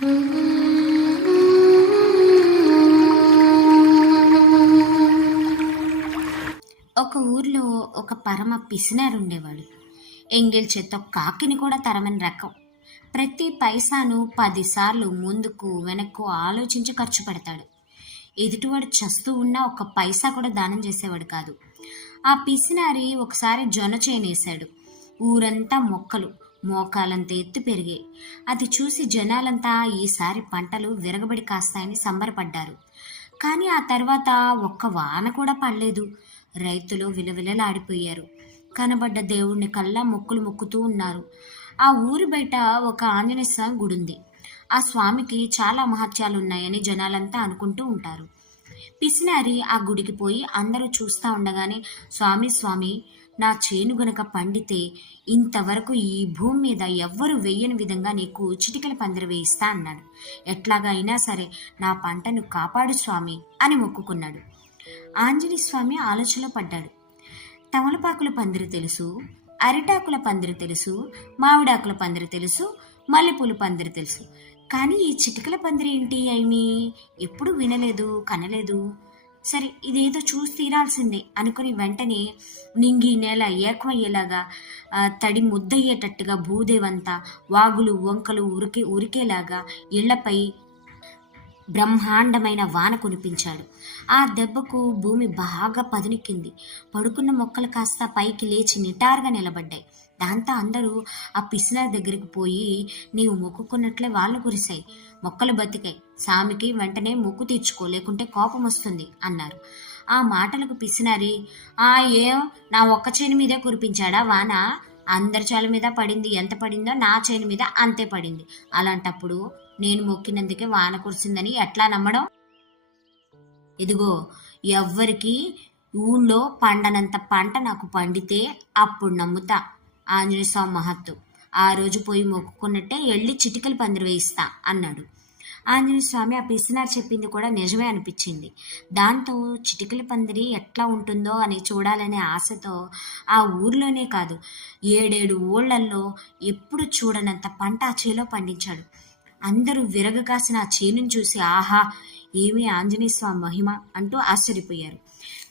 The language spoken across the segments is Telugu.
ఒక ఊర్లో ఒక పరమ పిసినారు ఉండేవాడు. ఎంగిల్ చేత కాకిని కూడా తరమని రకం. ప్రతి పైసాను పదిసార్లు ముందుకు వెనక్కు ఆలోచించి ఖర్చు పెడతాడు. ఎదుటివాడు చస్తూ ఉన్నా ఒక పైసా కూడా దానం చేసేవాడు కాదు. ఆ పిసినారి ఒకసారి జొన్న చేనేశాడు ఊరంతా మొక్కలు. మోకాలంత ఎత్తు పెరిగాయి అది చూసి జనాలంతా ఈసారి పంటలు విరగబడి కాస్తాయని సంబరపడ్డారు. కానీ ఆ తర్వాత ఒక్క వాన కూడా పడలేదు. రైతులు విలవిలలాడిపోయారు. కనబడ్డ దేవుణ్ణి కల్లా మొక్కులు మొక్కుతూ ఉన్నారు. ఆ ఊరి బయట ఒక ఆంజనేయ స్వామి గుడి ఉంది. ఆ స్వామికి చాలా మహత్యాలు ఉన్నాయని జనాలంతా అనుకుంటూ ఉంటారు. పిసినారి ఆ గుడికి పోయి అందరూ చూస్తూ ఉండగానే స్వామి స్వామి నా చేను గనక పండితే ఇంతవరకు ఈ భూమి మీద ఎవ్వరు వేయని విధంగా నీకు చిటికల పందిరి వేయిస్తా అన్నాడు. ఎట్లాగైనా సరే నా పంటను కాపాడు స్వామి అని మొక్కుకున్నాడు. ఆంజనేయ స్వామి ఆలోచనలో పడ్డాడు. తమలపాకుల పందిరి తెలుసు అరిటాకుల పందిరి తెలుసు మామిడాకుల పందిరి తెలుసు మల్లెపూల పందిరి తెలుసు. కానీ ఈ చిటికల పందిరి ఏంటి అయిమి ఎప్పుడు వినలేదు కనలేదు. సరే ఇదేదో చూసి తీరాల్సిందే అనుకుని వెంటనే నింగి నేల ఏకమయ్యేలాగా తడి ముద్దయ్యేటట్టుగా భూదేవంతా వాగులు వంకలు ఉరికే ఉరికేలాగా ఇళ్ళపై బ్రహ్మాండమైన వాన కునిపించాడు ఆ దెబ్బకు భూమి బాగా పదునెక్కింది. పడుకున్న మొక్కలు కాస్త పైకి లేచి నిటారుగా నిలబడ్డాయి. దాంతో అందరూ ఆ పిసినారి దగ్గరికి పోయి నీవు మొక్కుకున్నట్లే వాళ్ళు కురిశాయి మొక్కలు బతికాయి సామికి వెంటనే మొక్కు తీర్చుకో. లేకుంటే కోపం వస్తుంది అన్నారు. ఆ మాటలకు పిసినారి ఆ ఏం నా ఒక్క చేను మీదే కురిపించాడా వాన? అందరి చేల మీద పడింది. ఎంత పడిందో నా చేను మీద అంతే పడింది. అలాంటప్పుడు నేను మొక్కినందుకే వాన కురిసిందని ఎట్లా నమ్మడం? ఇదిగో ఎవ్వరికి ఊళ్ళో పండనంత పంట నాకు పండితే అప్పుడు నమ్ముతా. ఆంజనేయ స్వామి మహత్తు. ఆ రోజు పోయి మొక్కుకున్నట్టే వెళ్ళి చిటికలు పందిరి వేయిస్తా అన్నాడు. ఆంజనేయ స్వామి ఆ పిసినారు చెప్పింది కూడా నిజమే అనిపించింది. దాంతో చిటికల పందిరి ఎట్లా ఉంటుందో అని చూడాలనే ఆశతో ఆ ఊర్లోనే కాదు ఏడేడు ఊళ్ళల్లో ఎప్పుడు చూడనంత పంట ఆ చేలో పండించాడు. అందరూ విరగకాసిన ఆ చేనుని చూసి ఆహా ఏమి ఆంజనేయ స్వామి మహిమ అంటూ ఆశ్చర్యపోయారు.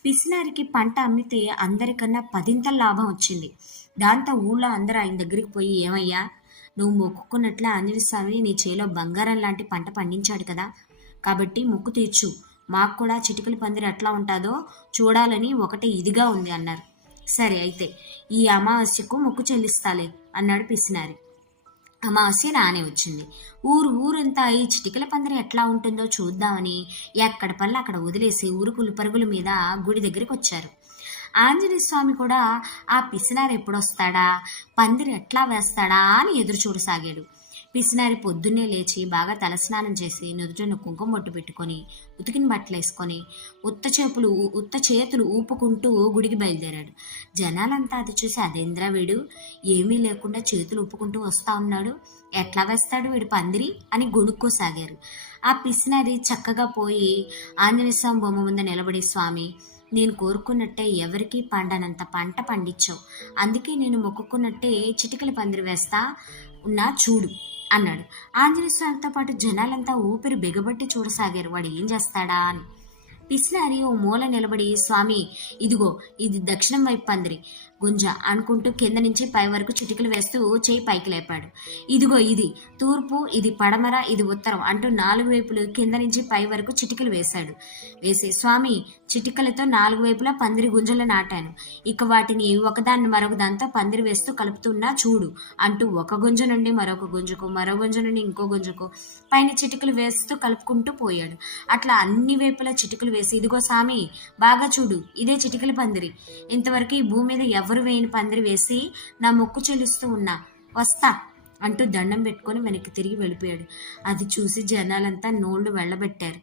పిసినారికి పంట అమ్మితే అందరికన్నా పదింతల లాభం వచ్చింది. దాంతో ఊళ్ళో అందరూ ఆయన దగ్గరికి పోయి ఏమయ్యా నువ్వు మొక్కుకున్నట్ల ఆంజనేయ స్వామి నీ చేలో బంగారం లాంటి పంట పండించాడు కదా కాబట్టి మొక్కు తీర్చు. మాకు కూడా చిటికల పందిరి ఎట్లా ఉంటుందో చూడాలని ఒకటే ఇదిగా ఉంది అన్నారు. సరే అయితే ఈ అమావాస్యకు మొక్కు చెల్లిస్తాలే అన్నాడు పిసినారి. అమావాస్య రానే వచ్చింది. ఊరు ఊరంతా ఈ చిటికల పందిరి ఎట్లా ఉంటుందో చూద్దామని ఎక్కడ పళ్ళు అక్కడ వదిలేసి ఊరు పరుగుల మీద గుడి దగ్గరికి వచ్చారు. ఆంజనేయ స్వామి కూడా ఆ పిసినారి ఎప్పుడొస్తాడా? పందిరి ఎట్లా వేస్తాడా అని ఎదురు చూడసాగాడు పిసినారి పొద్దున్నే లేచి బాగా తలస్నానం చేసి నుదుటిన కుంకుమ బొట్టు పెట్టుకొని ఉతికిన బట్టలు వేసుకొని ఉత్త చేపులు ఉత్త చేతులు ఊపుకుంటూ గుడికి బయలుదేరాడు. జనాలంతా అది చూసి అదేంద్రా వీడు? ఏమీ లేకుండా చేతులు ఊపుకుంటూ వస్తా ఉన్నాడు. ఎట్లా వేస్తాడు వీడు పందిరి? అని గొడుక్కోసాగారు ఆ పిసినారి చక్కగా పోయి ఆంజనేయ స్వామి బొమ్మ ముందు నిలబడి స్వామి నేను కోరుకున్నట్టే ఎవరికీ పండనంత పంట పండించావు. అందుకే నేను మొక్కుకున్నట్టే చిటికల పందిరి వేస్తా ఉన్నా చూడు అన్నాడు. ఆంజనేయ స్వామితో పాటు జనాలంతా ఊపిరి బిగబట్టి చూడసాగారు. వాడు ఏం చేస్తాడా అని. పిసినారి ఓ మూల నిలబడి స్వామి ఇదిగో ఇది దక్షిణం వైపు పందిరి. గుంజ అనుకుంటూ కింద నుంచి పై వరకు చిటికలు వేస్తూ చేయి పైకి లేపాడు. ఇదిగో ఇది తూర్పు ఇది పడమర ఇది ఉత్తరం అంటూ నాలుగు వైపులు కింద నుంచి పై వరకు చిటికలు వేశాడు. వేసి స్వామి చిటికలతో నాలుగు వైపులా పందిరి గుంజలు నాటాను. ఇక వాటిని ఒకదాన్ని మరొక దాంతో పందిరి వేస్తూ కలుపుతున్నా చూడు అంటూ ఒక గుంజ నుండి మరొక గుంజకు మరో గుంజ నుండి ఇంకో గుంజకు పైన చిటికలు వేస్తూ కలుపుకుంటూ పోయాడు. అట్లా అన్ని వైపులా చిటికలు వేసి ఇదిగో స్వామి బాగా చూడు ఇదే చిటికల పందిరి. ఇంతవరకు ఈ భూమి మీద ఎవరు వేయని పందిరి వేసి నా మొక్కు చెల్లిస్తూ ఉన్నా వస్తా అంటూ దండం పెట్టుకొని వెనక్కి తిరిగి వెళ్ళిపోయాడు. అది చూసి జనాలంతా నోళ్ళు వెళ్ళబెట్టారు